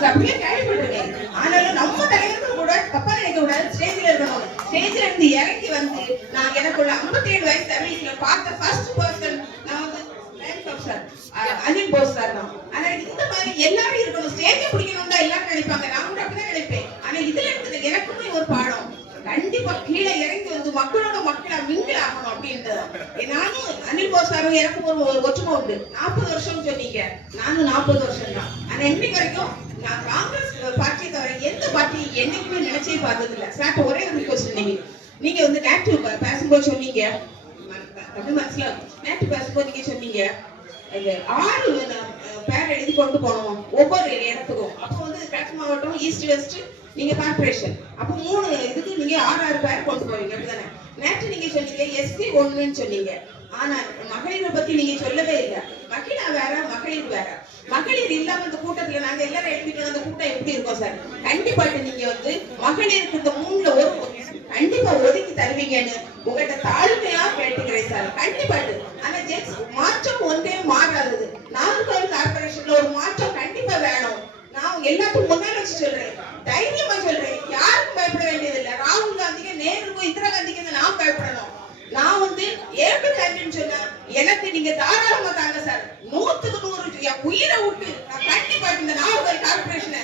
நாங்க அப்படியே கேள்விப்பட்டிருக்கேன். ஆனாலும் நம்ம தலைவர்கள் கூட தப்பா நினைக்க கூடாது. ஸ்டேஜ்ல இருக்கணும். ஸ்டேஜ்ல இருந்து இறங்கி வந்து நான் எனக்குள்ள 57 வயசு சர்வீஸ்ல பார்த்த ஃபர்ஸ்ட் பர்சன் நான் வந்து அனில் போஸ் சார் தான். ஆனா இந்த மாதிரி எல்லாரும் இருக்கணும். ஸ்டேஜ் பிடிக்கணும் தான் எல்லாரும் நினைப்பாங்க. நான் கூட அப்படிதான் நினைப்பேன். ஆனா இதுல இருந்து எனக்குமே ஒரு பாடம், கண்டிப்பா கீழே இறங்கி வந்து மக்களோட மக்களா மிங்கிள் ஆகணும் அப்படின்றது. நானும் அனில் போஸ் சாரும் எனக்கும் ஒரு ஒற்றுமை உண்டு. 40 வருஷம் சொன்னீங்க, நானும் 40 வருஷம் தான். ஆனா இன்னைக்கு வரைக்கும் நான் காங்கிரஸ் பார்ட்டியை தவிர எந்த பார்ட்டி என்னைக்குமே நினைச்சே பார்த்தது இல்லை. சார் ஒரே ஒரு கொஸ்டின், நீங்க வந்து நேட்டிவ் பேசும்போது சொன்னீங்க, தமிழ் மனசுல நேட்டிவ் பேசும்போது நீங்க சொன்னீங்க 6 பேர் எழுதி கொண்டு போனோம் ஒவ்வொரு இடத்துக்கும். அப்போ வந்து கிழக்கு மாவட்டம், ஈஸ்ட் வெஸ்ட், நீங்க கார்பரேஷன், அப்போ 3 இதுக்கு நீங்க 6 பேர் கொண்டு போவீங்க அப்படிதானே? நேற்று நீங்க சொன்னீங்க எஸ்சி 1ன்னு சொன்னீங்க. ஆனா மகளிரை பத்தி நீங்க சொல்லவே இல்லை. மகிழா வேற, மகளிர் வேற. மகளிர் இல்லாம இந்த கூட்டத்துல நாங்க எல்லாரும் எழுப்பிட்டு அந்த கூட்டம் எப்படி இருக்கும் சார்? கண்டிப்பா நீங்க வந்து மகளிருக்கு இந்த 3ல ஒரு கண்டிப்பா ஒதுக்கி தருவீங்கன்னு உங்கள்கிட்ட தாழ்மையா கேட்டுக்கிறேன் சார். கண்டிப்பா. ஆனா ஜென்ஸ் மாற்றம் ஒன்றே மாறாதது. நாகர்கோவில் கார்பரேஷன்ல ஒரு மாற்றம் கண்டிப்பா வேணும். நான் எல்லாத்துக்கும் முன்னால வச்சு சொல்றேன், தைரியமா சொல்றேன், யாருக்கும் பயப்பட வேண்டியது இல்லை. ராகுல் காந்திக்கு, நேருக்கும், இந்திரா காந்திக்கு நான் பயப்படணும். நான் வந்து ஏற்று கேட்டுன்னு சொன்னா எனக்கு நீங்க தாராளமா தாங்க சார். 100க்கு 100 உயிரை விட்டு நான் கண்டிப்பா இந்த நாகர்கோவில் கார்பரேஷனை